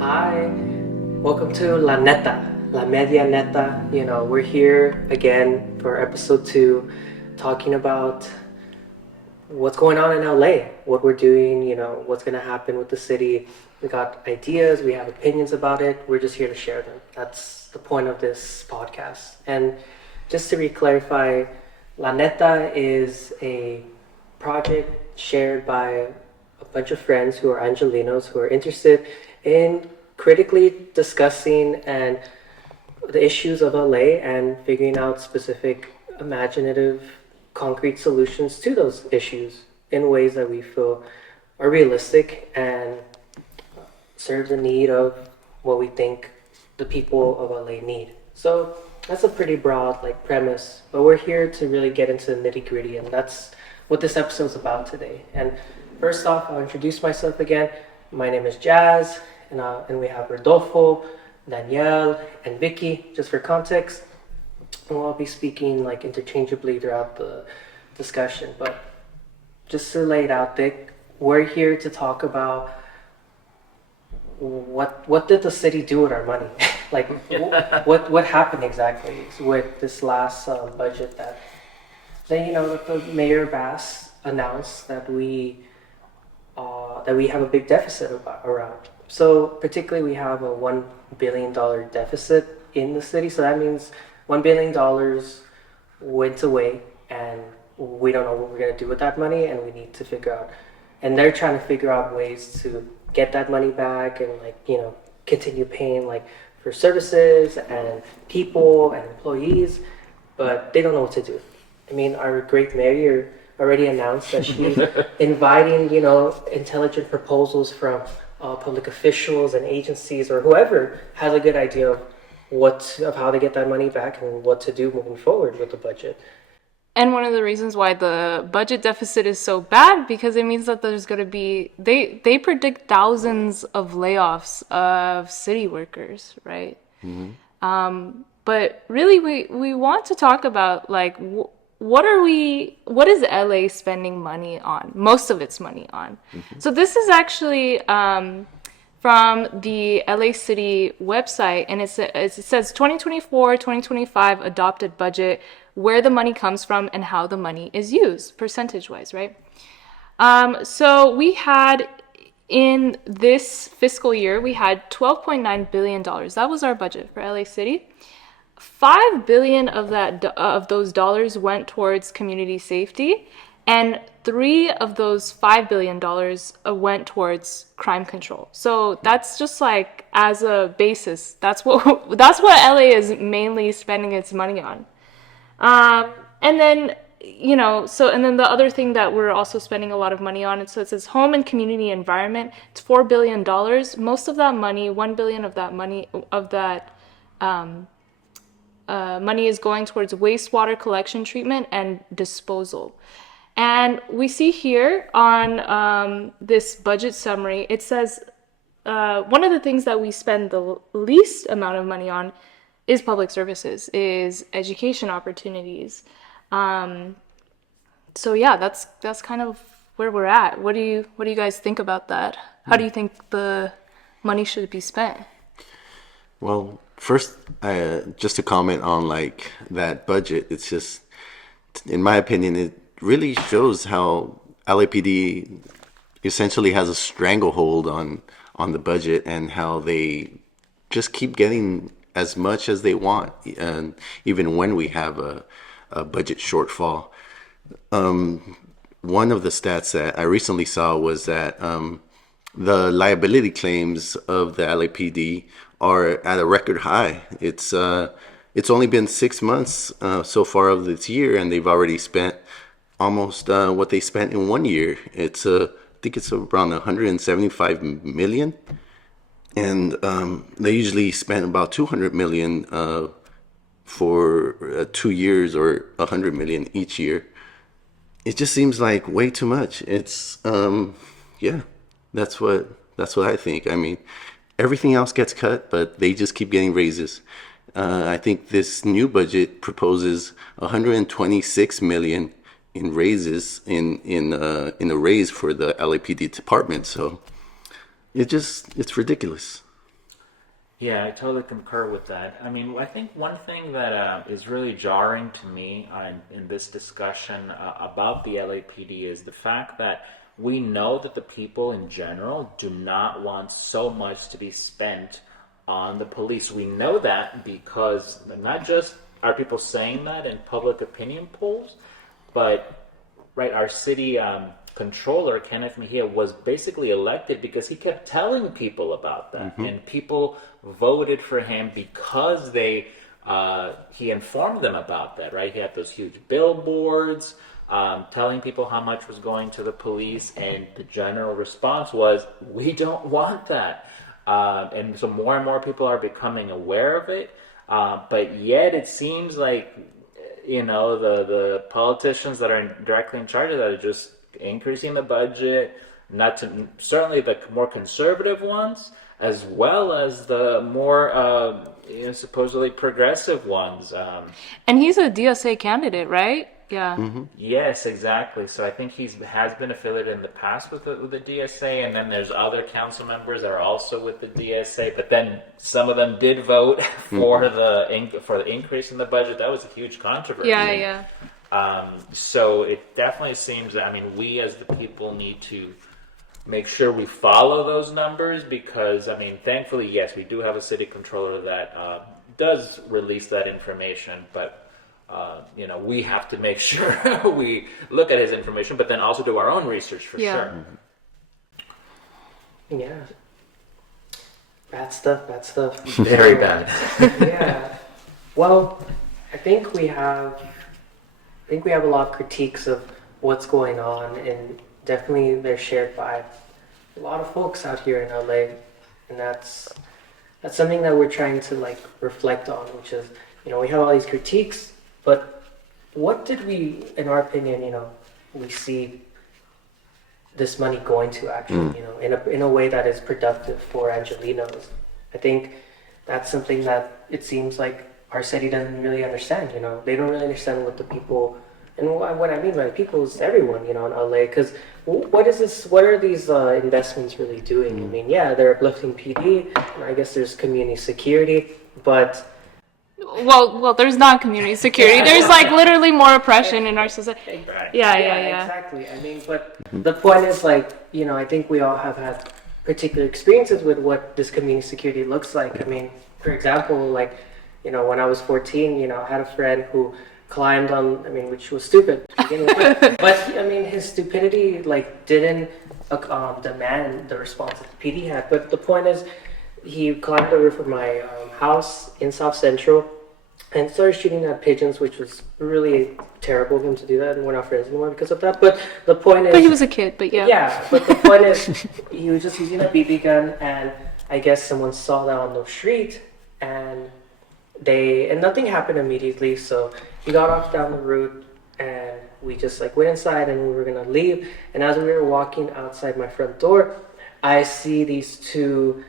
Hi, welcome to La Neta, La Media Neta. We're here again for episode 2, talking about what's going on in LA, what we're doing, what's going to happen with the city. We got ideas, we have opinions about it. We're just here to share them. That's the point of this podcast. And just to re-clarify, La Neta is a project shared by a bunch of friends who are Angelinos who are interested in critically discussing and the issues of LA and figuring out specific imaginative concrete solutions to those issues in ways that we feel are realistic and serve the need of what we think the people of LA need. So that's a pretty broad premise, but we're here to really get into the nitty gritty, and that's what this episode's about today. And first off, I'll introduce myself again. My name is Jazz, and we have Rodolfo, Danielle, and Vicky, just for context. And we'll all be speaking interchangeably throughout the discussion. But just to lay it out thick, we're here to talk about what did the city do with our money? what happened exactly with this last budget that the Mayor Bass announced that we have a big deficit around. So particularly we have a $1 billion deficit in the city. So that means $1 billion went away and we don't know what we're going to do with that money, and we need to figure out, and they're trying to figure out ways to get that money back and continue paying for services and people and employees, but they don't know what to do. I mean, our great mayor already announced that she's inviting, intelligent proposals from public officials and agencies or whoever has a good idea of how to get that money back and what to do moving forward with the budget. And one of the reasons why the budget deficit is so bad, because it means that there's going to be, they predict thousands of layoffs of city workers, right? But really, we want to talk about what is LA spending money on, most of its money on. So this is actually from the LA City website, and it says 2024-2025 adopted budget, where the money comes from and how the money is used, percentage-wise, right? So we had, in this fiscal year, we had $12.9 billion. That was our budget for LA City. $5 billion of those dollars went towards community safety, and 3 of those $5 billion went towards crime control. So that's just as a basis. That's what LA is mainly spending its money on. And then the other thing that we're also spending a lot of money on, so it says home and community environment. It's $4 billion. Most of that money, $1 billion of that money money is going towards wastewater collection, treatment, and disposal. And we see here on this budget summary, it says one of the things that we spend the least amount of money on is public services, is education opportunities. So yeah, that's kind of where we're at. What do you guys think about that? How do you think the money should be spent? Well, first, just to comment on that budget, it's just, in my opinion, it really shows how LAPD essentially has a stranglehold on the budget and how they just keep getting as much as they want, and even when we have a budget shortfall. One of the stats that I recently saw was that the liability claims of the LAPD are at a record high. It's only been 6 months so far of this year, and they've already spent almost what they spent in 1 year. I think it's around 175 million, and they usually spend about 200 million for 2 years, or 100 million each year. It just seems like way too much. It's yeah, that's what I think. I mean, everything else gets cut, but they just keep getting raises. I think this new budget proposes 126 million in raises in a raise for the LAPD department. So it's ridiculous. Yeah, I totally concur with that. I mean, I think one thing that is really jarring to me in this discussion about the LAPD is the fact that we know that the people in general do not want so much to be spent on the police. We know that because not just are people saying that in public opinion polls, but right, our city controller, Kenneth Mejia, was basically elected because he kept telling people about that. And people voted for him because he informed them about that, right? He had those huge billboards telling people how much was going to the police, and the general response was, we don't want that. And so more and more people are becoming aware of it, but yet it seems like the politicians that are directly in charge of that are just increasing the budget, not to certainly the more conservative ones, as well as the more supposedly progressive ones. And he's a DSA candidate, right? Yeah. Yes, exactly. So I think has been affiliated in the past with the DSA, and then there's other council members that are also with the DSA. But then some of them did vote for the increase in the budget. That was a huge controversy. Yeah. So it definitely seems that, I mean, we as the people need to make sure we follow those numbers because, I mean, thankfully, yes, we do have a city controller that does release that information, but we have to make sure we look at his information, but then also do our own research for sure. Yeah. Bad stuff. Very bad. Yeah. Well, I think we have a lot of critiques of what's going on, and definitely they're shared by a lot of folks out here in LA, and that's something that we're trying to reflect on, which is, we have all these critiques, but what did we, in our opinion, we see this money going to actually, in a way that is productive for Angelinos? I think that's something that it seems like our city doesn't really understand. They don't really understand what the people, and what I mean by the people is everyone, in LA. Because what is this? What are these investments really doing? I mean, yeah, they're uplifting PD, and I guess there's community security, but. Well, there's not community security. There's literally more oppression in our society. Yeah. Exactly. I mean, but the point is I think we all have had particular experiences with what this community security looks like. I mean, for example, when I was 14, I had a friend who climbed on, which was stupid to begin with, but his stupidity didn't demand the response that the PD had. But the point is, he climbed the roof of my house in South Central and started shooting at pigeons, which was really terrible of him to do that, and we're not friends anymore because of that. But the point is... But he was a kid, but yeah. Yeah, but the point is, he was just using a BB gun, and I guess someone saw that on the street, and nothing happened immediately, so he got off down the road, and we just went inside, and we were going to leave, and as we were walking outside my front door, I see these two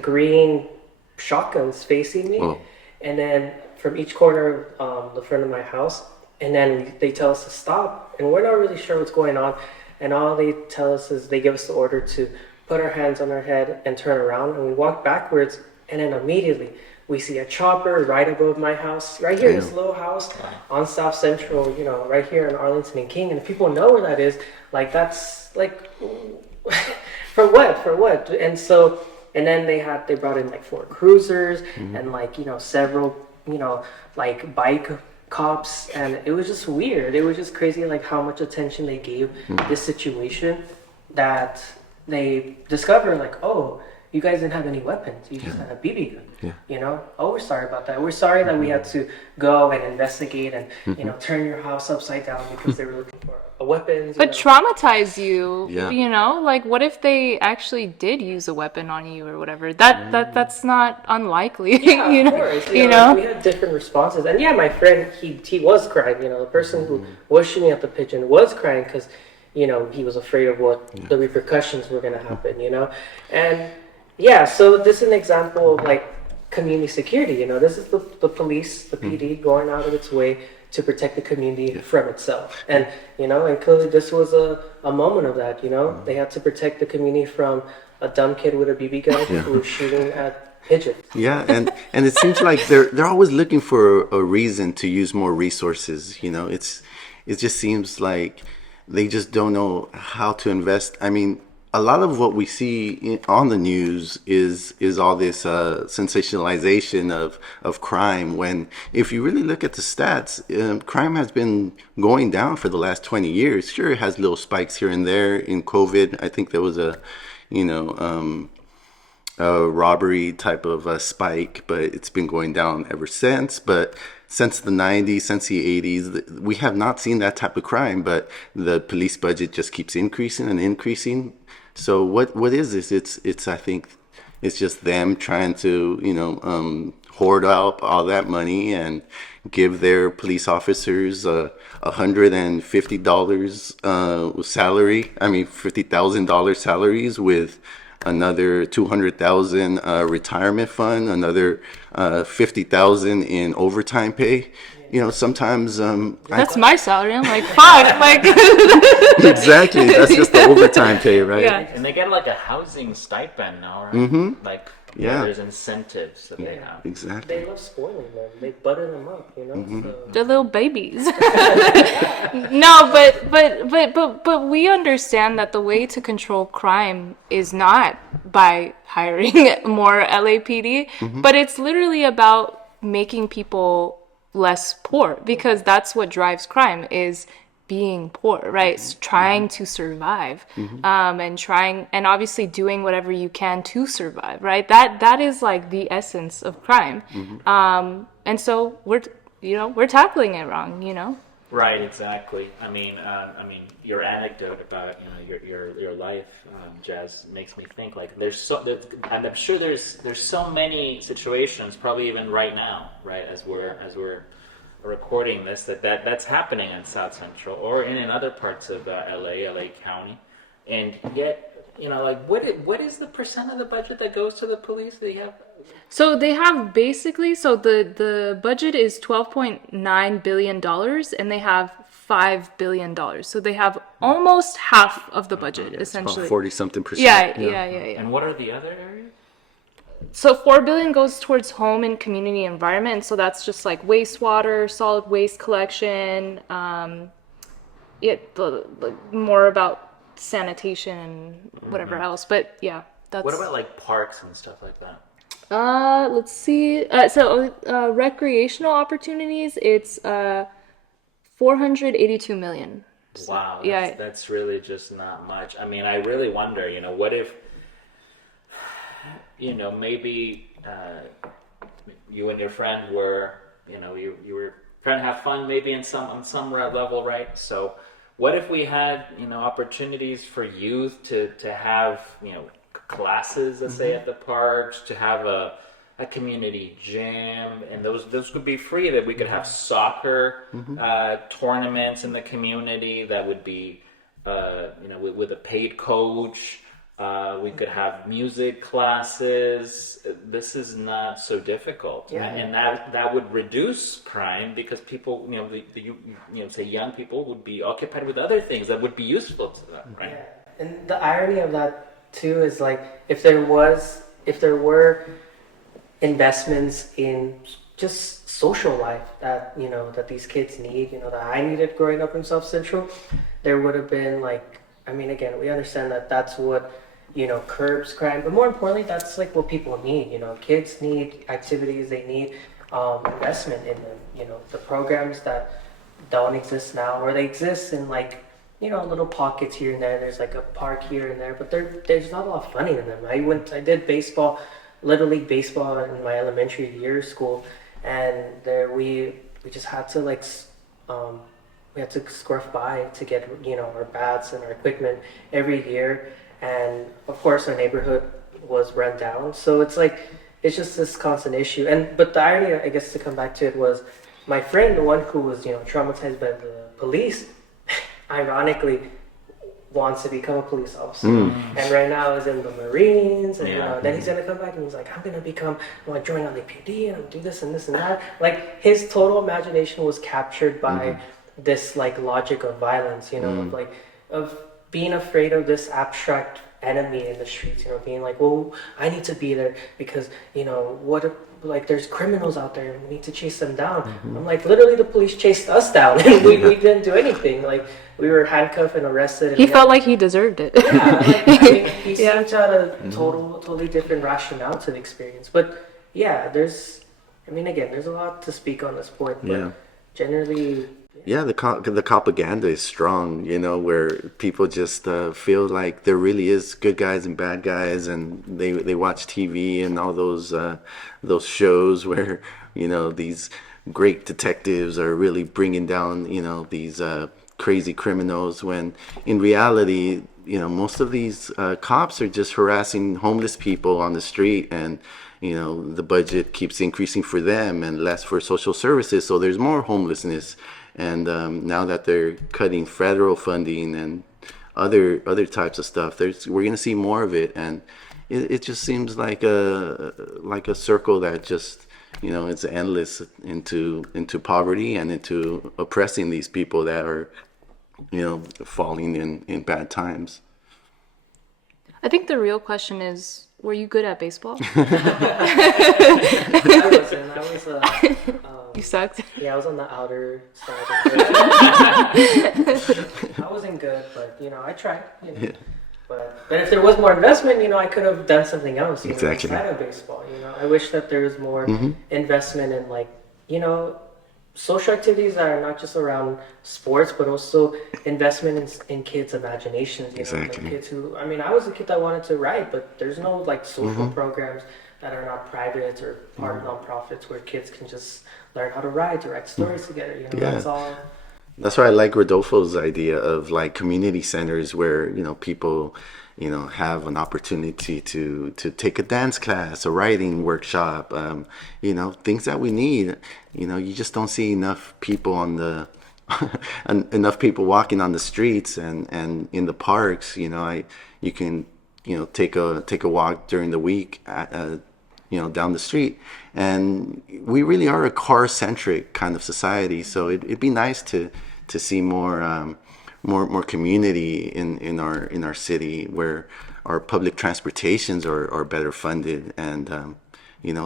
green shotguns facing me, and then from each corner of the front of my house, and then they tell us to stop, and we're not really sure what's going on, and all they tell us is they give us the order to put our hands on our head and turn around, and we walk backwards, and then immediately we see a chopper right above my house, right here, this little house on South Central, right here in Arlington and King, and if people know where that is, that's for what? And then they brought in 4 cruisers and several bike cops, and it was just weird. It was just crazy how much attention they gave this situation, that they discovered oh, you guys didn't have any weapons, you just had a BB gun. Oh, we're sorry about that. We're sorry that we had to go and investigate and turn your house upside down because they were looking for weapons. But traumatize you, what if they actually did use a weapon on you or whatever? That's not unlikely. Yeah, of course. We had different responses, and my friend, he was crying. The person who was shooting at the pigeon was crying because he was afraid of what the repercussions were going to happen. And so this is an example of community security. This is the police, the PD, going out of its way to protect the community from itself. And, and clearly this was a moment of that, They had to protect the community from a dumb kid with a BB gun who was shooting at pigeons. Yeah, and it seems like they're always looking for a reason to use more resources. It just seems like they just don't know how to invest. I mean, a lot of what we see on the news is all this sensationalization of crime. When if you really look at the stats, crime has been going down for the last 20 years. Sure, it has little spikes here and there. In COVID, I think there was you know. A robbery type of spike, but it's been going down ever since. But since the 90s, since the 80s, we have not seen that type of crime, but the police budget just keeps increasing and increasing. So what is this? It's I think it's just them trying to, hoard up all that money and give their police officers $150 salary. I mean, $50,000 salaries with another 200,000 retirement fund, another 50,000 in overtime pay. Sometimes That's my salary. I'm like, fuck, like. exactly. That's just the overtime pay, right? Yeah. And they get like a housing stipend now, right? Like, Yeah. there's incentives that they have. Exactly. They love spoiling them. They butter them up, So. They're little babies. No, but we understand that the way to control crime is not by hiring more LAPD, but it's literally about making people less poor, because that's what drives crime, is being poor, right? Trying to survive, and obviously doing whatever you can to survive, right? That is like the essence of crime. And so we're tackling it wrong. Right, exactly. I mean, your anecdote about your life, Jazz, makes me think like and I'm sure there's so many situations, probably even right now, right, as we're recording this, that's happening in South Central or in other parts of LA County, and yet. What is the percent of the budget that goes to the police? They have. So they have basically, the budget is $12.9 billion and they have $5 billion. So they have almost half of the budget, essentially. 40-something%. Yeah. And what are the other areas? So $4 billion goes towards home and community environment. So that's just like wastewater, solid waste collection, more about sanitation and whatever else. But yeah, that's. What about like parks and stuff like that? Let's see. Recreational opportunities, it's 482 million. So, Wow, yeah. that's really just not much. I mean, I really wonder, what if, maybe you and your friend were, you were trying to have fun maybe on some level, right? So what if we had, opportunities for youth to have, classes, let's say, at the parks, to have a community gym, and those would be free, that we could have soccer tournaments in the community that would be, with a paid coach. We could have music classes. This is not so difficult, and that would reduce crime, because people, say young people would be occupied with other things that would be useful to them, right? Yeah. And the irony of that too is like if there were investments in just social life that that these kids need, that I needed growing up in South Central, there would have been like, I mean, again, we understand that that's what curbs crime, but more importantly, that's like what people need. Kids need activities, they need investment in them. The programs that don't exist now, or they exist in like little pockets here and there. There's like a park here and there, but there's not a lot of funny in them. I did baseball, Little League baseball in my elementary year school, and there we just had to like we had to scruff by to get our bats and our equipment every year. And of course, our neighborhood was run down, so it's just this constant issue. But the irony, I guess, to come back to it, was my friend, the one who was traumatized by the police, ironically wants to become a police officer, and right now is in the Marines, and then he's gonna come back and he's like, I'm gonna join LAPD and do this and this and that. Like his total imagination was captured by this like logic of violence, of being afraid of this abstract enemy in the streets, being like, well, I need to be there because, what if, like, there's criminals out there and we need to chase them down. I'm like, literally the police chased us down and we didn't do anything. Like, we were handcuffed and arrested. And He felt like he deserved it. yeah, like, I mean, he Yeah. seemed to have a totally different rationale to the experience. But yeah, there's a lot to speak on this point, but Yeah. generally, Yeah, the propaganda is strong, where people just feel like there really is good guys and bad guys, and they watch TV and all those shows where these great detectives are really bringing down these crazy criminals. When in reality, most of these cops are just harassing homeless people on the street, and the budget keeps increasing for them and less for social services, so there's more homelessness. And now that they're cutting federal funding and other types of stuff, we're going to see more of it, and it just seems like a circle that just it's endless into poverty and into oppressing these people that are falling in bad times. I think the real question is, were you good at baseball? I wasn't. I was You sucked. yeah, I was on the outer side of I wasn't good, but I tried. But if there was more investment, I could have done something else. Exactly. Outside of baseball. I wish that there was more investment in, like, social activities that are not just around sports, but also investment in kids' imaginations. Exactly. Like kids who, I was a kid that wanted to write, but there's no like social programs that are not private or part nonprofits where kids can just learn how to write stories together. Yeah. That's all. That's why I like Rodolfo's idea of like community centers where people have an opportunity to take a dance class, a writing workshop, things that we need. You just don't see enough people enough people walking on the streets and in the parks. You can take a walk during the week down the street, and we really are a car centric kind of society. So it'd be nice to see more community in our city, where our public transportations are better funded, and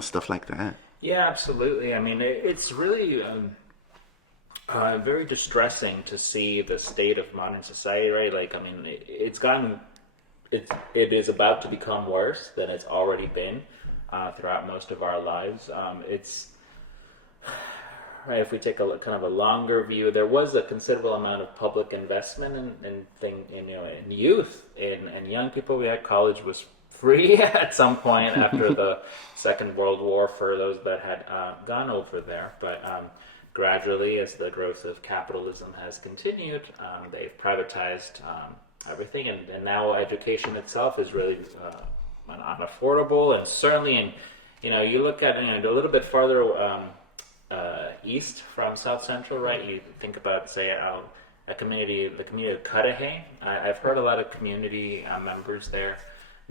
stuff like that. Yeah, absolutely. It's really very distressing to see the state of modern society, right? Like, it is about to become worse than it's already been throughout most of our lives. Right, if we take a kind of a longer view, there was a considerable amount of public investment in youth, in young people. We had college was free at some point after the Second World War for those that had gone over there. But gradually, as the growth of capitalism has continued, they've privatized everything, and now education itself is really unaffordable. And certainly, you look at a little bit farther east from South Central, right? You think about, say, the community of Cudahy. I've heard a lot of community members there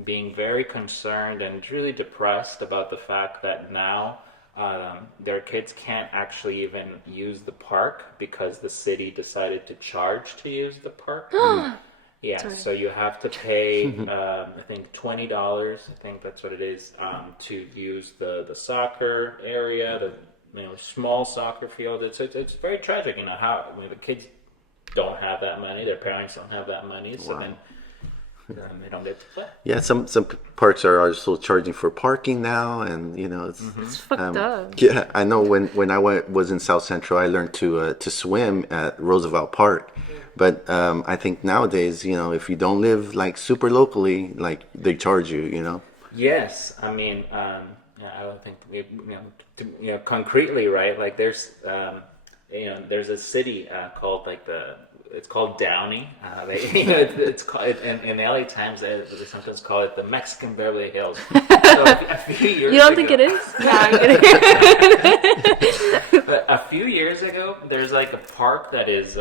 being very concerned and really depressed about the fact that now their kids can't actually even use the park because the city decided to charge to use the park. Yeah, sorry. So you have to pay, I think $20. I think that's what it is, to use the soccer area, the small soccer field. It's very tragic. How the kids don't have that money, their parents don't have that money, so then they don't get to play. Yeah, some parks are also charging for parking now, and it's fucked up. Yeah, I know when I was in South Central, I learned to swim at Roosevelt Park. But I think nowadays, if you don't live like super locally, like they charge you. Yes, I don't think concretely, right? Like there's there's a city called it's called Downey. It's called in the LA Times. They sometimes call it the Mexican Beverly Hills. So a few years you don't ago, think it is? No, I'm kidding. But a few years ago, there's like a park that is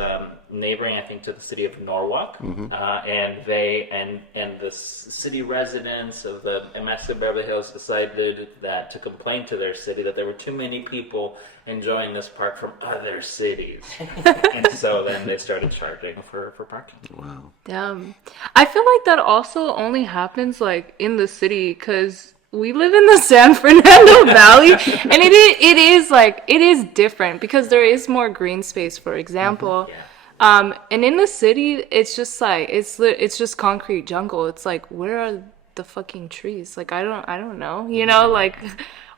neighboring, I think, to the city of Norwalk, and the city residents of the Mexican Beverly Hills decided that to complain to their city that there were too many people enjoying this park from other cities, and so then they started charging for parking. Wow. Damn. I feel like that also only happens like in the city because we live in the San Fernando Valley, and it is different because there is more green space, for example. Yeah. And in the city, it's just like it's just concrete jungle. It's like, where are the fucking trees? Like I don't know. You know, like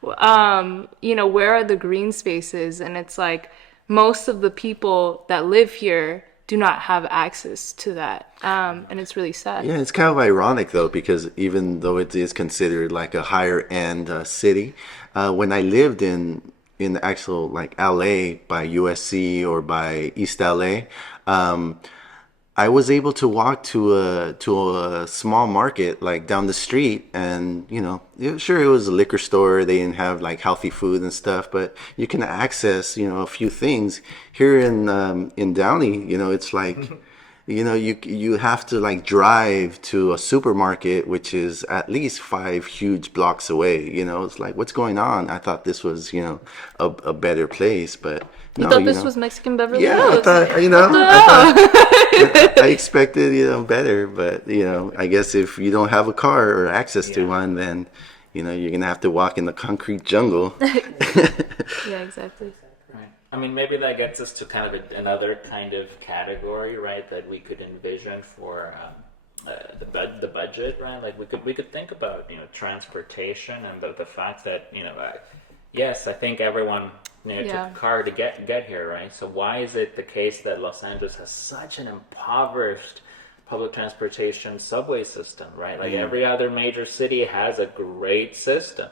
where are the green spaces? And it's like most of the people that live here do not have access to that. And it's really sad. Yeah, it's kind of ironic though, because even though it is considered like a higher end city, when I lived in the actual like LA by USC or by East LA, I was able to walk to a small market like down the street, and sure, it was a liquor store. They didn't have like healthy food and stuff, but you can access a few things here in Downey. It's like you have to like drive to a supermarket, which is at least 5 huge blocks away. It's like, what's going on? I thought this was a better place, but You no, thought this was Mexican Beverly yeah, Hills? I thought, I expected, better, but, I guess if you don't have a car or access to one, then, you're going to have to walk in the concrete jungle. Yeah, exactly. Right. I mean, maybe that gets us to kind of another kind of category, right, that we could envision for the budget, right? Like we could think about, transportation and the fact that, yes, I think everyone took a car to get here, right? So why is it the case that Los Angeles has such an impoverished public transportation subway system, right? Like every other major city has a great system.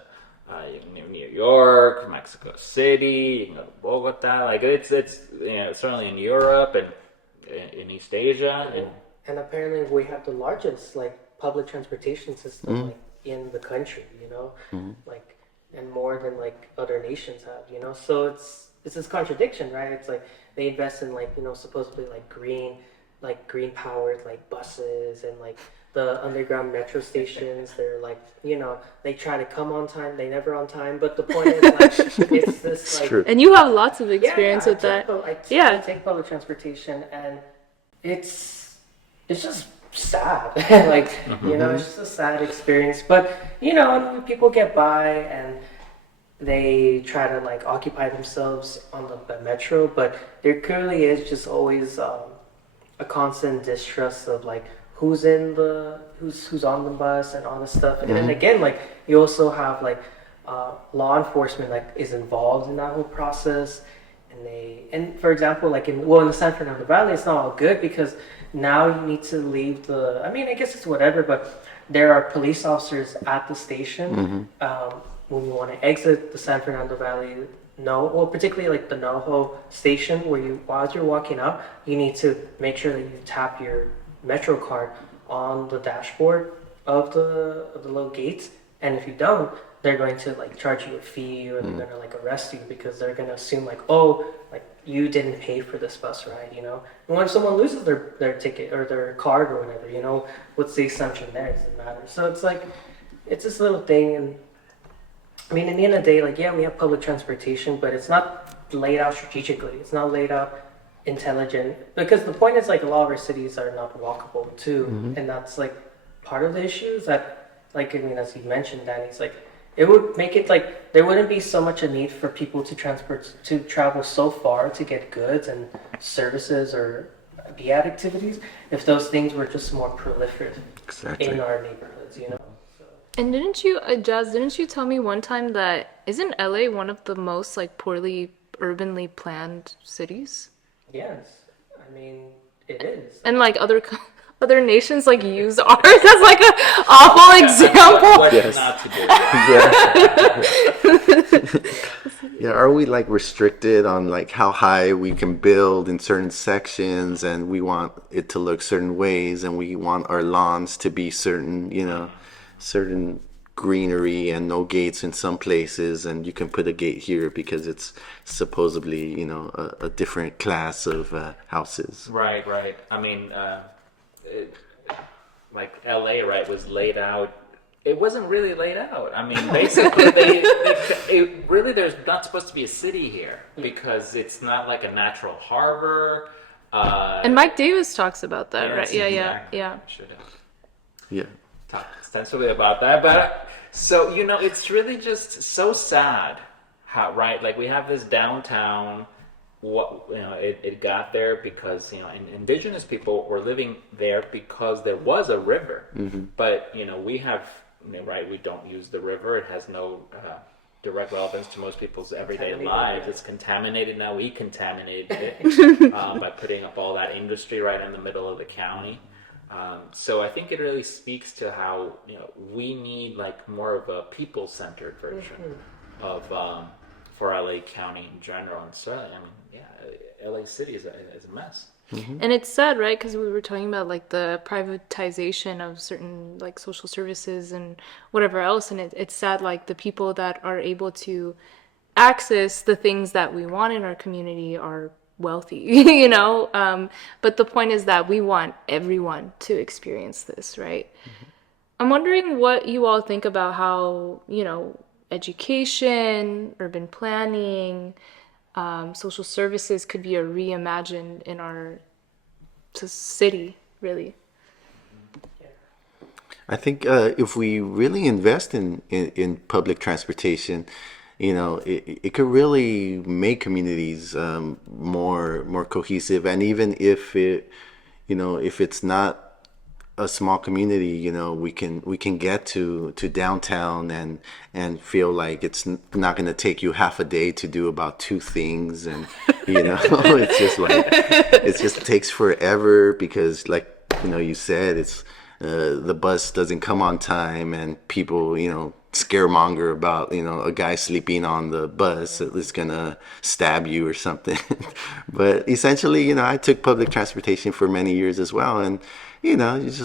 New York, Mexico City, you can go to Bogota. Like it's certainly in Europe and in East Asia. And apparently we have the largest like public transportation system like in the country, like. And more than like other nations have, so it's this contradiction, right? It's like they invest in like supposedly like green powered like buses and like the underground metro stations. They're like they try to come on time, they never on time. But the point is like it's this like, and you have lots of experience with that. I take public transportation, and it's just sad. Like it's just a sad experience, but people get by and they try to like occupy themselves on the metro, but there clearly is just always a constant distrust of like who's on the bus and all this stuff. And then again, like you also have like law enforcement like is involved in that whole process, and for example, like in the San Fernando Valley, it's not all good because now you need to leave I guess it's whatever, but there are police officers at the station when you want to exit the San Fernando Valley. Particularly like the NoHo station, while you're walking out, you need to make sure that you tap your Metro card on the dashboard of the little gates, and if you don't, they're going to like charge you a fee, or they're going to like arrest you because they're going to assume like, oh, like you didn't pay for this bus ride, And when someone loses their ticket or their card or whatever, what's the assumption there? It doesn't matter. So it's like, it's this little thing. And I mean, in the end of the day, like, yeah, we have public transportation, but it's not laid out strategically. It's not laid out intelligent, because the point is like a lot of our cities are not walkable too. And that's like part of the issue is that, like, I mean, as you mentioned, Danny, it's like, it would make it like there wouldn't be so much a need for people to travel so far to get goods and services or be at activities if those things were just more proliferate in our neighborhoods, So. And didn't you tell me one time that isn't LA one of the most like poorly urbanly planned cities? Yes, I mean it is. And like other nations like use ours as like an awful example. What not to do. Yeah, are we like restricted on like how high we can build in certain sections, and we want it to look certain ways, and we want our lawns to be certain, certain greenery and no gates in some places, and you can put a gate here because it's supposedly, a different class of houses. Right. I mean, like LA, right, was laid out. It wasn't really laid out. I mean, basically, there's not supposed to be a city here because it's not like a natural harbor. And Mike Davis talks about that, right? Yes, Yeah, exactly. yeah. Should have Yeah. talked extensively about that. But so, it's really just so sad how, right? Like, we have this downtown. It got there because indigenous people were living there because there was a river. But we have, right? We don't use the river. It has no direct relevance to most people's everyday lives. It's contaminated now. We contaminated it by putting up all that industry right in the middle of the county. So I think it really speaks to how we need like more of a people-centered version of for LA County in general. And so LA City is a mess. And it's sad, right? Because we were talking about like the privatization of certain like social services and whatever else, and it's sad like the people that are able to access the things that we want in our community are wealthy, But the point is that we want everyone to experience this, right? I'm wondering what you all think about how, education, urban planning, social services could be reimagined in our city, really. I think if we really invest in public transportation, it could really make communities more cohesive. And even if if it's not a small community, we can get to downtown and feel like it's not going to take you half a day to do about two things, and it's just like it just takes forever because, like you said, it's the bus doesn't come on time, and people scaremonger about a guy sleeping on the bus is gonna stab you or something. But essentially, I took public transportation for many years as well, and it's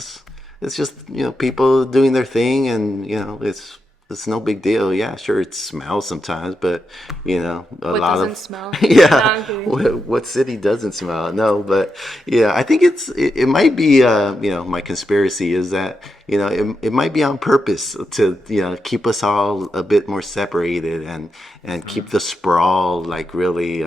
just people doing their thing, and it's no big deal. Yeah, sure, it smells sometimes, but a What lot doesn't of smell? yeah. Okay. What city doesn't smell? No, but yeah, I think it might be my conspiracy is that it might be on purpose to keep us all a bit more separated and keep the sprawl like really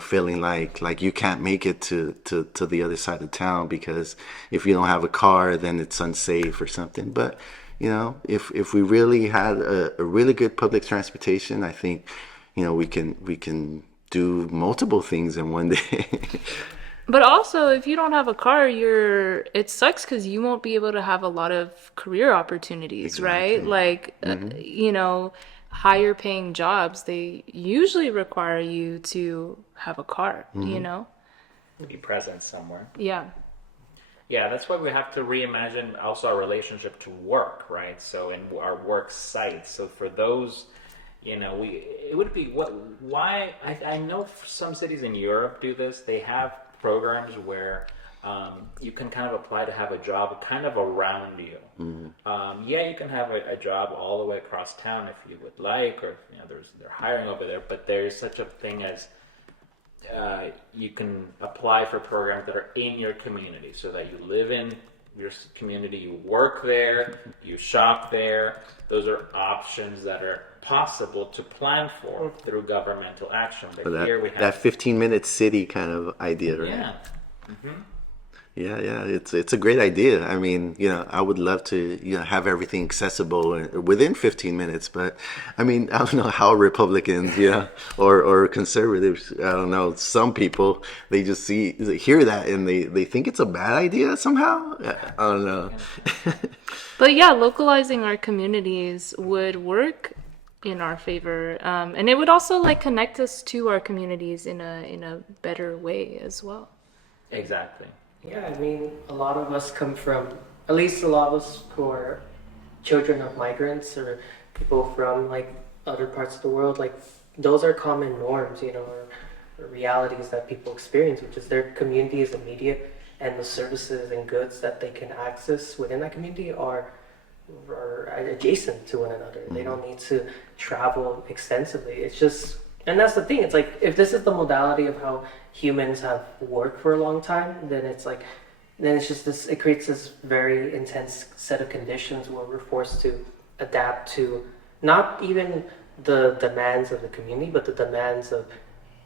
feeling like you can't make it to the other side of town because if you don't have a car, then it's unsafe or something. But if we really had a really good public transportation, I think we can do multiple things in one day. But also, if you don't have a car, it sucks because you won't be able to have a lot of career opportunities, right? Exactly. Like, higher paying jobs, they usually require you to have a car, Be present somewhere. Yeah. Yeah, that's why we have to reimagine also our relationship to work, right? So in our work sites. So for those, it would be why I know some cities in Europe do this. They have programs where you can kind of apply to have a job kind of around you. You can have a job all the way across town if you would like, or they're hiring over there. But there's such a thing as you can apply for programs that are in your community, so that you live in your community, you work there, you shop there. Those are options that are possible to plan for through governmental action. But here we have that 15-minute city kind of idea, right? Yeah. Yeah, it's a great idea. I mean, I would love to, have everything accessible within 15 minutes. But I mean, I don't know how Republicans, or conservatives, I don't know. Some people they just hear that and they think it's a bad idea somehow. I don't know. But yeah, localizing our communities would work in our favor, and it would also like connect us to our communities in a better way as well. Exactly. Yeah, I mean, a lot of us come from, at least a lot of us who are children of migrants or people from like other parts of the world, like those are common norms, or realities that people experience, which is their communities and media and the services and goods that they can access within that community are adjacent to one another. They don't need to travel extensively. It's just, and that's the thing. It's like, if this is the modality of how humans have worked for a long time, then it's just this, it creates this very intense set of conditions where we're forced to adapt to not even the demands of the community, but the demands of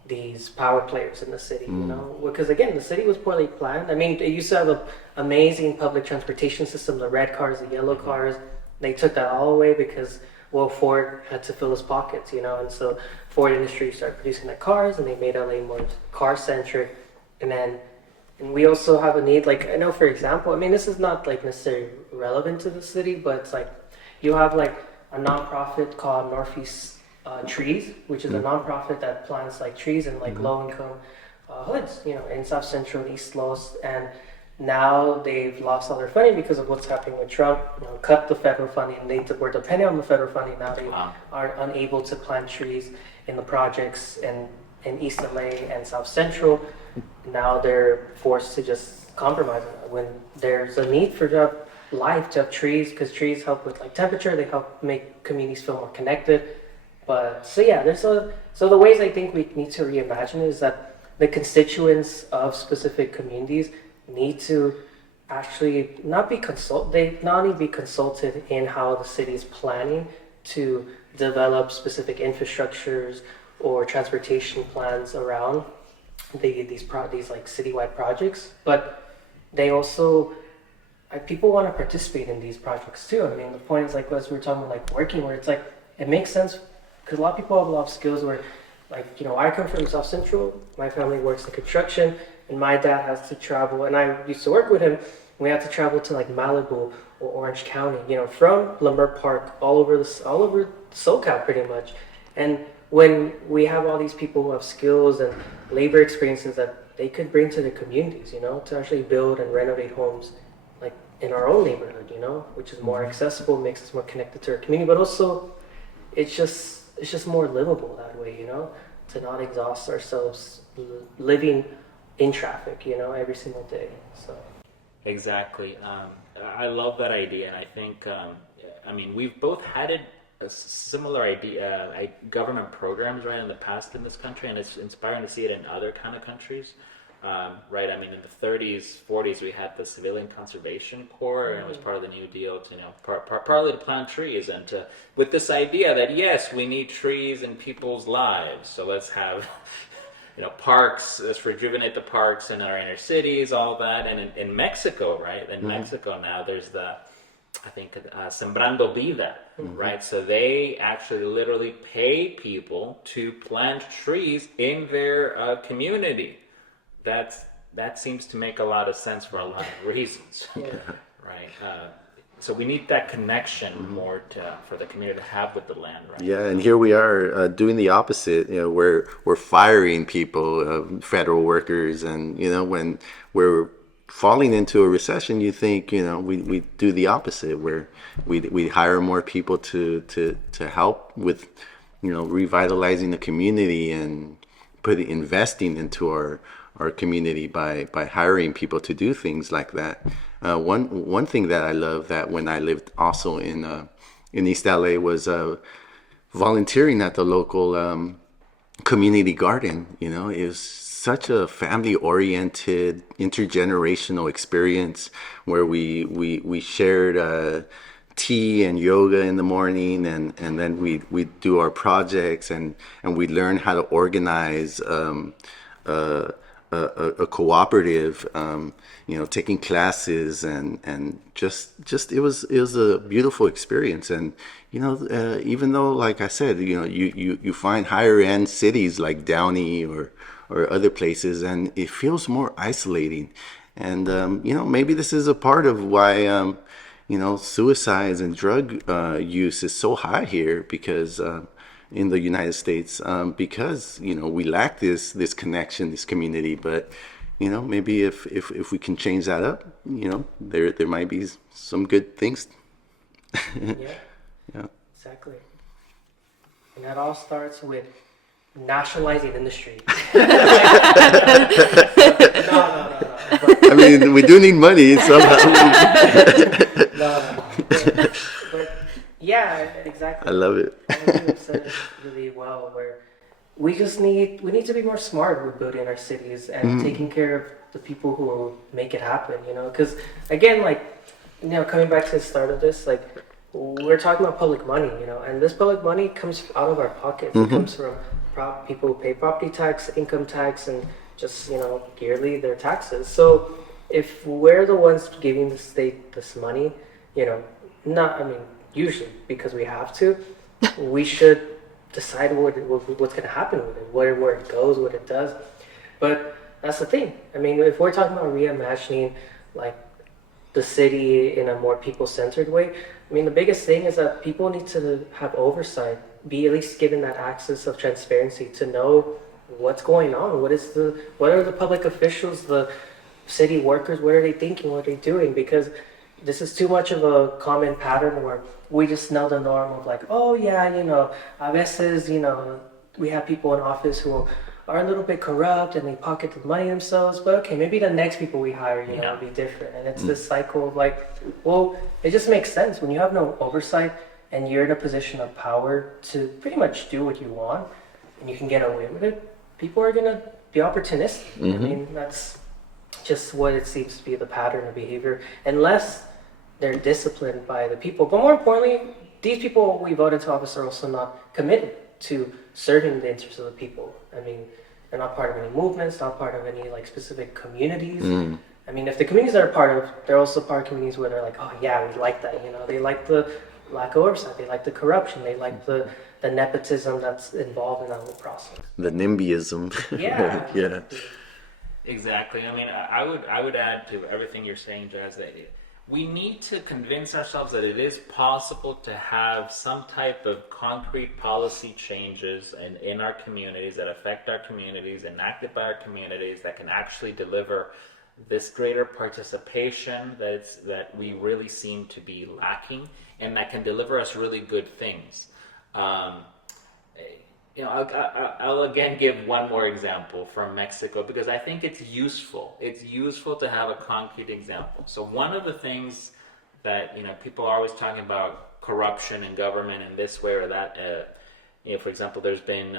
these power players in the city, you know, because again, the city was poorly planned. I mean, it used to have an amazing public transportation system, the red cars, the yellow cars. They took that all away because, well, Ford had to fill his pockets, you know, and so Ford Industries started producing the cars, and they made LA more car centric. And we also have a need, like, I know, for example, I mean, this is not like necessarily relevant to the city, but it's like you have like a nonprofit called Northeast Trees, which is a nonprofit that plants like trees in like low income hoods, you know, in South Central and East Los. And now they've lost all their funding because of what's happening with Trump. You know, cut the federal funding. They were depending on the federal funding. Now they are unable to plant trees in the projects in East LA and South Central. Now they're forced to just compromise on it when there's a need for life to have trees, because trees help with like temperature. They help make communities feel more connected. But so yeah, so the ways I think we need to reimagine is that the constituents of specific communities need to actually not only be consulted in how the city is planning to develop specific infrastructures or transportation plans around these like citywide projects, but they also people want to participate in these projects too. I mean, the point is, like, as we were talking about, like working, where it's like it makes sense because a lot of people have a lot of skills where, like, you know, I come from South Central, my family works in construction, and my dad has to travel, and I used to work with him. We had to travel to like Malibu or Orange County, you know, from Leimert Park, all over SoCal pretty much. And when we have all these people who have skills and labor experiences that they could bring to the communities, you know, to actually build and renovate homes like in our own neighborhood, you know, which is more accessible, makes us more connected to our community, but also it's just more livable that way, you know, to not exhaust ourselves living in traffic, you know, every single day. So Exactly. I love that idea, and I think, I mean, we've both had a similar idea, government programs, right, in the past in this country, and it's inspiring to see it in other kind of countries, right? I mean, in the 30s, 40s, we had the Civilian Conservation Corps, and it was part of the New Deal to, you know, partly to plant trees, and to, with this idea that, yes, we need trees in people's lives, so let's have you know, parks, let's rejuvenate the parks in our inner cities, all that. And in Mexico, right? In Mexico now, there's the, I think, Sembrando Vida, right? So they actually literally pay people to plant trees in their community. That seems to make a lot of sense for a lot of reasons, right? So we need that connection more for the community to have with the land, right? Yeah, and here we are doing the opposite. You know, we're firing people, federal workers, and you know, when we're falling into a recession, you think, you know, we do the opposite, where we hire more people to help with, you know, revitalizing the community and investing into our community by hiring people to do things like that. One thing that I love, that when I lived also in East LA, was volunteering at the local community garden. You know, it was such a family-oriented, intergenerational experience where we shared tea and yoga in the morning, and then we do our projects, and we learn how to organize a cooperative, you know, taking classes, and just it was a beautiful experience. And you know, even though, like I said, you know, you find higher end cities like Downey or other places, and it feels more isolating. And you know, maybe this is a part of why you know, suicides and drug use is so high here, because in the United States, because, you know, we lack this connection, this community. But you know, maybe if we can change that up, you know, there might be some good things. Yeah, exactly. And that all starts with nationalizing industry. No. I mean, we do need money somehow. No. But yeah, exactly. I love it. I think you said it really well, where we need to be more smart with building our cities and taking care of the people who make it happen, you know, because again, like, you know, coming back to the start of this, like, we're talking about public money, you know, and this public money comes out of our pockets. It comes from people who pay property tax, income tax, and just yearly their taxes. So if we're the ones giving the state this money, not I mean usually because we have to, we should decide what's going to happen with it, where it goes, what it does. But that's the thing. I mean, if we're talking about reimagining like the city in a more people-centered way, I mean, the biggest thing is that people need to have oversight, be at least given that access of transparency to know what's going on. What are the public officials, the city workers, what are they thinking, what are they doing? Because this is too much of a common pattern where we just know the norm of like, oh yeah, a veces, we have people in office who are a little bit corrupt and they pocket the money themselves, but okay, maybe the next people we hire, will be different. And it's this cycle of like, well, it just makes sense when you have no oversight and you're in a position of power to pretty much do what you want and you can get away with it, people are gonna be opportunistic. I mean, that's just what it seems to be the pattern of behavior, unless they're disciplined by the people. But more importantly, these people we vote into office are also not committed to serving the interests of the people. I mean, they're not part of any movements, not part of any like specific communities. I mean, if the communities they're part of, they're also part of communities where they're like, oh yeah, we like that. They like the lack of oversight, they like the corruption, they like the nepotism that's involved in that whole process. The NIMBYism. Yeah. Yeah. Exactly. I mean, I would add to everything you're saying, Jazz, that we need to convince ourselves that it is possible to have some type of concrete policy changes in our communities that affect our communities, enacted by our communities, that can actually deliver this greater participation that we really seem to be lacking, and that can deliver us really good things. I'll again give one more example from Mexico because I think it's useful. It's useful to have a concrete example. So one of the things that people are always talking about corruption in government in this way or that. For example, there's been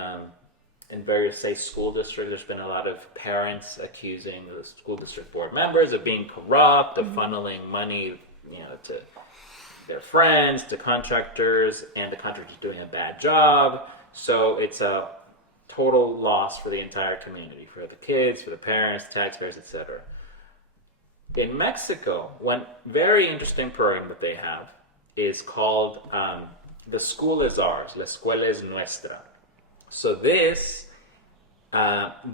in various school districts, there's been a lot of parents accusing the school district board members of being corrupt, of funneling money, to their friends, to contractors, and the contractors doing a bad job. So it's a total loss for the entire community, for the kids, for the parents, taxpayers, etc. In Mexico, one very interesting program that they have is called The School is Ours, La Escuela es Nuestra. So this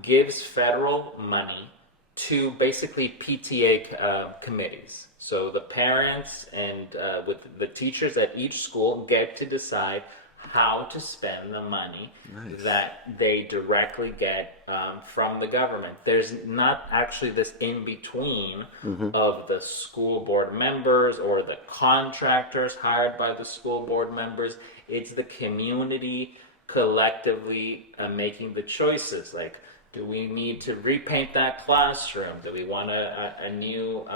gives federal money to basically PTA committees. So the parents and with the teachers at each school get to decide how to spend the money that they directly get from the government. There's not actually this in-between of the school board members or the contractors hired by the school board members. It's the community collectively making the choices. Like, do we need to repaint that classroom? Do we want a new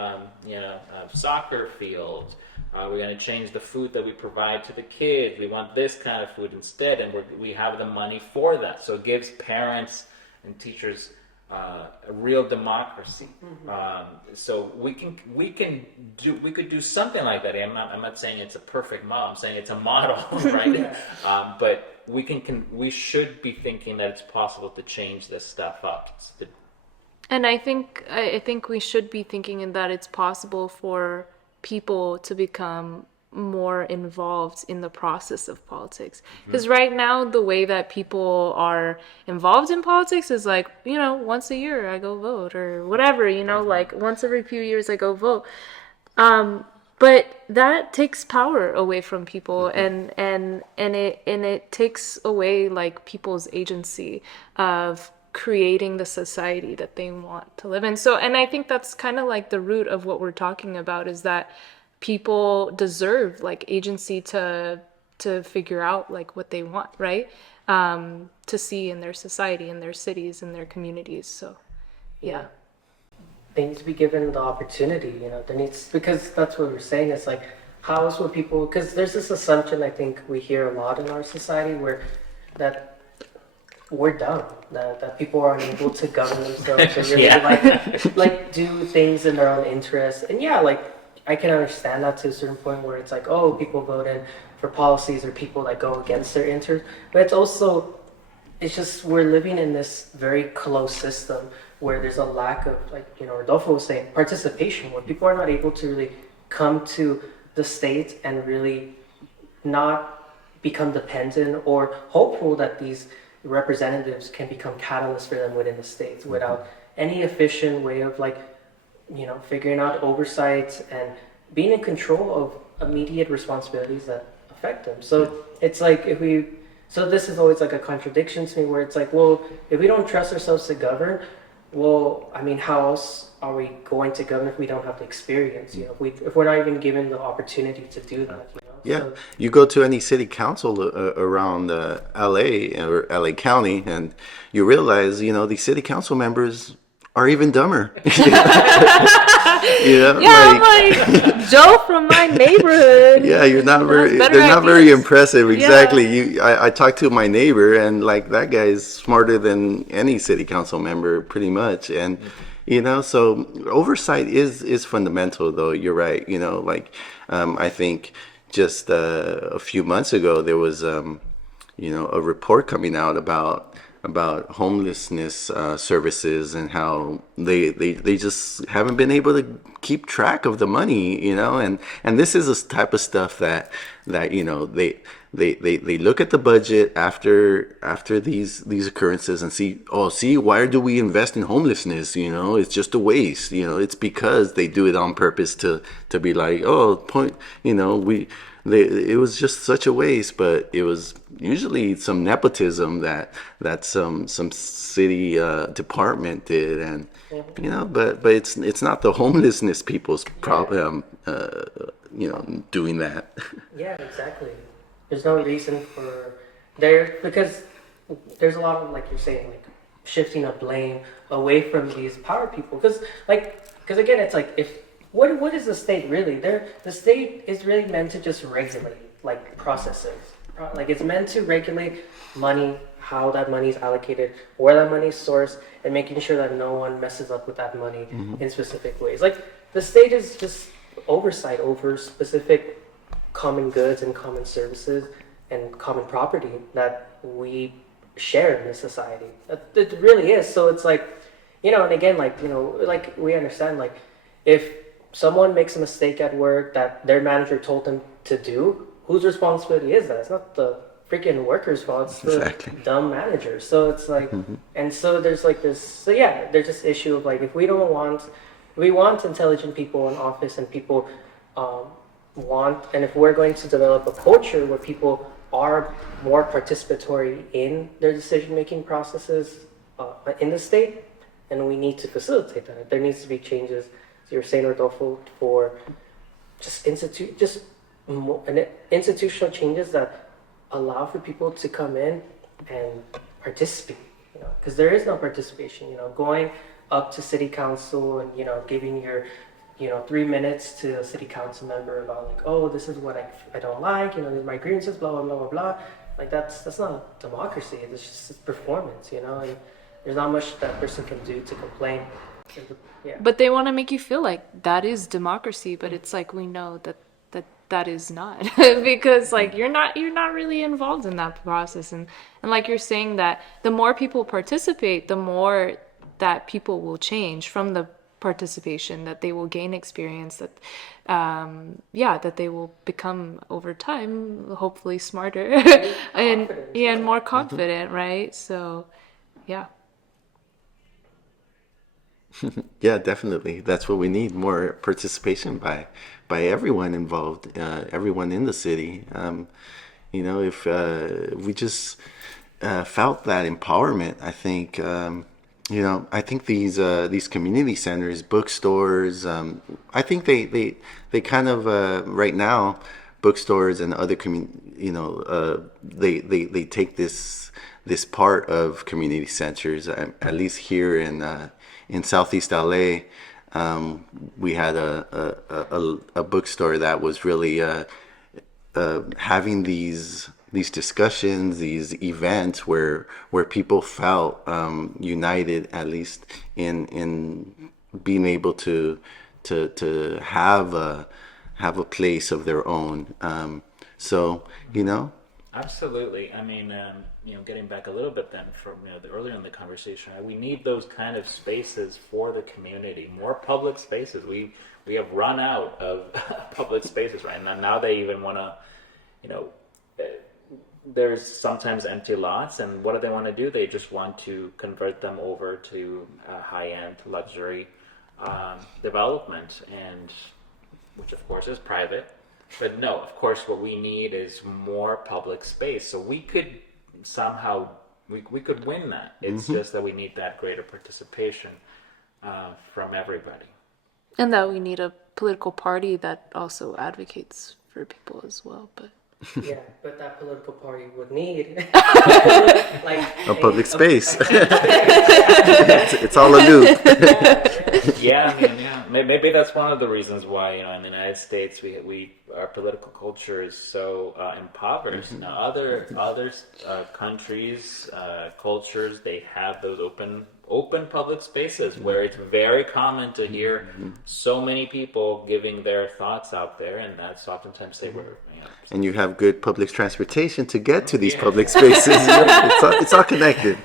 soccer field? Are we going to change the food that we provide to the kids? We want this kind of food instead, and we have the money for that. So it gives parents and teachers a real democracy. So we could do something like that. I'm not saying it's a perfect model. I'm saying it's a model, right? But we should be thinking that it's possible to change this stuff up. And I think we should be thinking that it's possible for people to become more involved in the process of politics. Because right now, the way that people are involved in politics is like, once a year I go vote or whatever, like once every few years I go vote. But that takes power away from people, and it takes away like people's agency of creating the society that they want to live in. So, and I think that's kind of like the root of what we're talking about, is that people deserve like agency to figure out like what they want, right? To see in their society, in their cities, in their communities. So, yeah. They need to be given the opportunity, because that's what we're saying. It's like, how else would people, because there's this assumption I think we hear a lot in our society that we're dumb, that people are unable to govern themselves and really like do things in their own interest. And I can understand that to a certain point where it's like, oh, people vote in for policies or people that go against their interests. But it's also it's just we're living in this very closed system where there's a lack of, like, Rodolfo was saying, participation, where people are not able to really come to the state and really not become dependent or hopeful that these representatives can become catalysts for them within the states without any efficient way of, like, figuring out oversight and being in control of immediate responsibilities that affect them. So it's like so this is always like a contradiction to me, where it's like, well, if we don't trust ourselves to govern, well, I mean, how else are we going to govern if we don't have the experience? If we're not even given the opportunity to do that. Yeah, So, you go to any city council around LA or LA County, and you realize, these city council members are even dumber. Yeah, I'm like Joe from my neighborhood. Yeah, you're not very. better They're not very ideas. impressive. Yeah. Exactly. I talked to my neighbor, and like that guy's smarter than any city council member, pretty much. And so oversight is fundamental, though. You're right. I think just a few months ago there was a report coming out about homelessness services and how they just haven't been able to keep track of the money, and this is the type of stuff that they look at the budget after these occurrences and see, why do we invest in homelessness? It's just a waste. It's because they do it on purpose to be like, it was just such a waste, but it was usually some nepotism that some city department did, and but it's not the homelessness people's problem, doing that. yeah, exactly. There's no reason for there, because there's a lot of, like you're saying, like shifting of blame away from these power people. Because again, it's like, what is the state really? The state is really meant to just regulate, like, processes. Like, it's meant to regulate money, how that money is allocated, where that money is sourced, and making sure that no one messes up with that money in specific ways. Like, the state is just oversight over specific common goods and common services and common property that we share in this society. It really is. So it's like, and again, like, like, we understand, like, if someone makes a mistake at work that their manager told them to do, whose responsibility is that? It's not the freaking worker's fault. It's the dumb manager. So it's like, and so there's like this. So yeah, there's this issue of, like, if we want intelligent people in office, and people and if we're going to develop a culture where people are more participatory in their decision-making processes in the state, and we need to facilitate that. There needs to be changes, as you were saying, Rodolfo, for just institutional changes that allow for people to come in and participate. Because there is no participation. Going up to city council and giving your 3 minutes to a city council member about, like, oh, this is what I don't like. These are my grievances. Blah blah blah blah blah. Like, that's not democracy. It's just performance. And there's not much that person can do to complain. Yeah. But they want to make you feel like that is democracy, but it's like, we know that is not because, like, you're not really involved in that process, and like you're saying, that the more people participate, the more that people will change from the participation, that they will gain experience, that that they will become over time hopefully smarter and more confident, right? So yeah. Yeah, definitely. That's what we need, more participation by everyone involved, everyone in the city. If we just felt that empowerment, I think, I think these community centers, bookstores, I think they kind of right now, bookstores and other they take this part of community centers, at least here in Southeast LA. We had a bookstore that was really having these discussions, these events where people felt united, at least in being able to have a place of their own. So Absolutely. I mean, getting back a little bit then from the earlier in the conversation, we need those kind of spaces for the community, more public spaces. We have run out of public spaces right now. Now they even want to, you know, uh, there's sometimes empty lots, and what do they want to do? They just want to convert them over to high-end luxury development, and which of course is private. But no, of course, what we need is more public space. So we could somehow we could win that. It's just that we need that greater participation from everybody. And that we need a political party that also advocates for people as well. But Yeah, but that political party would need like A public space. It's all a loop. Yeah, I mean, yeah. Maybe that's one of the reasons why in the United States we our political culture is so impoverished. Now, other countries, cultures, they have those open public spaces where it's very common to hear so many people giving their thoughts out there, and that's oftentimes they were. And you have good public transportation to get to these public spaces. It's all connected.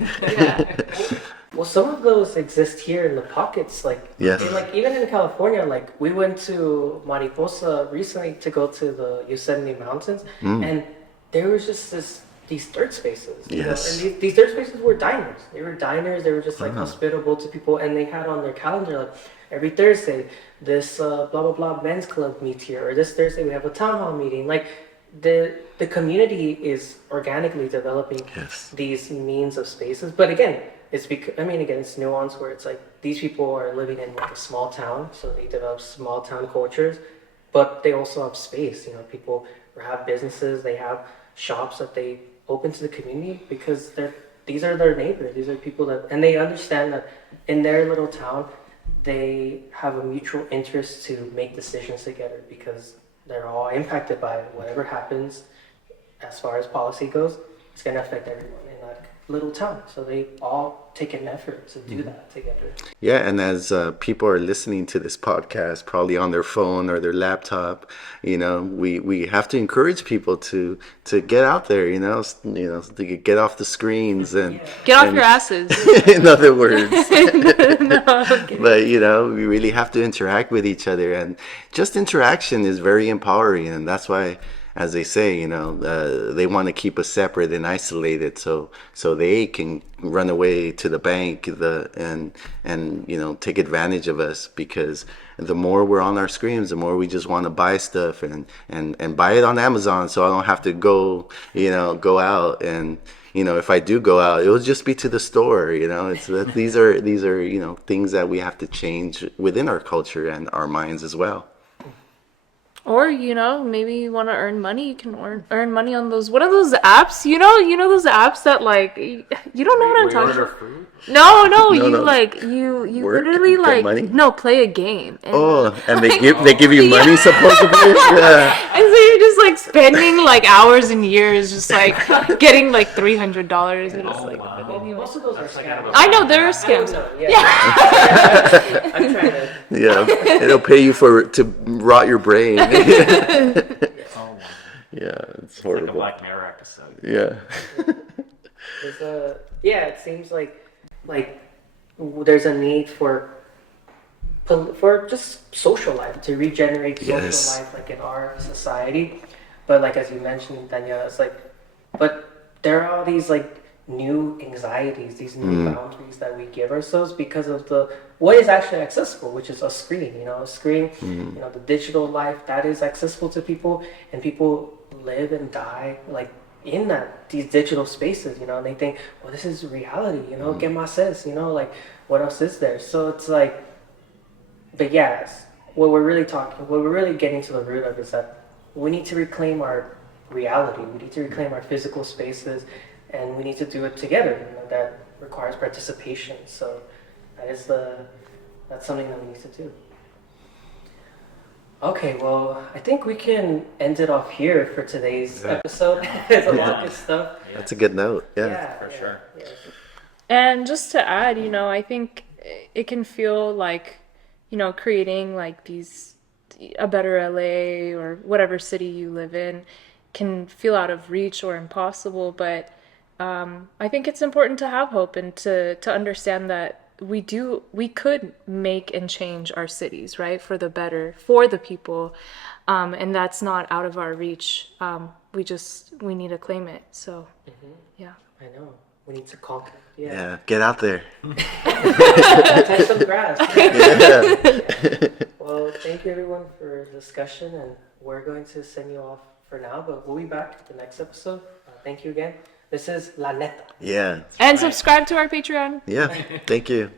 well, some of those exist here in the pockets, like Yes. like even in California. Like we went to Mariposa recently to go to the Yosemite Mountains, and there was just these dirt spaces. You know? Yes. And these dirt spaces were diners. They were diners. They were just like hospitable to people, and they had on their calendar like every Thursday this blah blah blah men's club meets here, or this Thursday we have a town hall meeting. Like the community is organically developing Yes. these means of spaces, but again. It's because again, it's nuance where it's like these people are living in like a small town, so they develop small town cultures, but they also have space. You know, people have businesses, they have shops that they open to the community because these are their neighbors, these are people that, and they understand that in their little town, they have a mutual interest to make decisions together because they're all impacted by it. Whatever happens, as far as policy goes, it's going to affect everyone in that little town. So they all take an effort to do that together. Yeah, and as people are listening to this podcast, probably on their phone or their laptop, we have to encourage people to get out there, to get off the screens and get off and- your asses. in other words. No, I'm kidding. But we really have to interact with each other, and just interaction is very empowering, and that's why, as they say, they want to keep us separate and isolated, so they can run away to the bank, and take advantage of us, because the more we're on our screens, the more we just want to buy stuff and buy it on Amazon, so I don't have to go out. And if I do go out, it'll just be to the store. It's that these are things that we have to change within our culture and our minds as well. Or, maybe you want to earn money. You can earn money on those. What are those apps? Those apps that like you don't know what I'm talking about. Food? No, you no. like you Work, literally get like money? no play a game. And, And they give you money supposedly. Yeah. and so you're just like spending like hours and years, just like getting like $300 and it's like. Wow. Well, most of those are That's like scams. out of a- I know there are I scams. don't know, yeah. I'm trying to. Yeah, it'll pay you to rot your brain. Oh, Yeah, it's like a horrible. Black Mirror episode. Yeah. It seems like there's a need for just social life to regenerate social Yes. life like in our society. But like as you mentioned, Danya, it's like, but there are all these like new anxieties, these new boundaries that we give ourselves because of what is actually accessible, which is a screen. A screen. The digital life that is accessible to people, and people live and die like in these digital spaces. And they think, well, this is reality. Get my sense. Like what else is there? So it's like, but yes, what we're really getting to the root of is that we need to reclaim our reality. We need to reclaim our physical spaces, and we need to do it together. That requires participation. So that's something that we need to do. Okay, well, I think we can end it off here for today's episode. There's a lot of good stuff. That's a good note. Yeah. For sure. Yeah. And just to add, I think it can feel like, creating like a better LA or whatever city you live in, can feel out of reach or impossible, but I think it's important to have hope and to understand that we could make and change our cities, right, for the better, for the people, and that's not out of our reach. We need to claim it. So, yeah. I know. We need to conquer. Yeah, get out there. Touch some grass. Well, thank you everyone for the discussion, and we're going to send you off for now, but we'll be back at the next episode. Thank you again. This is La Neta. Yeah. And subscribe to our Patreon. Yeah. Thank you.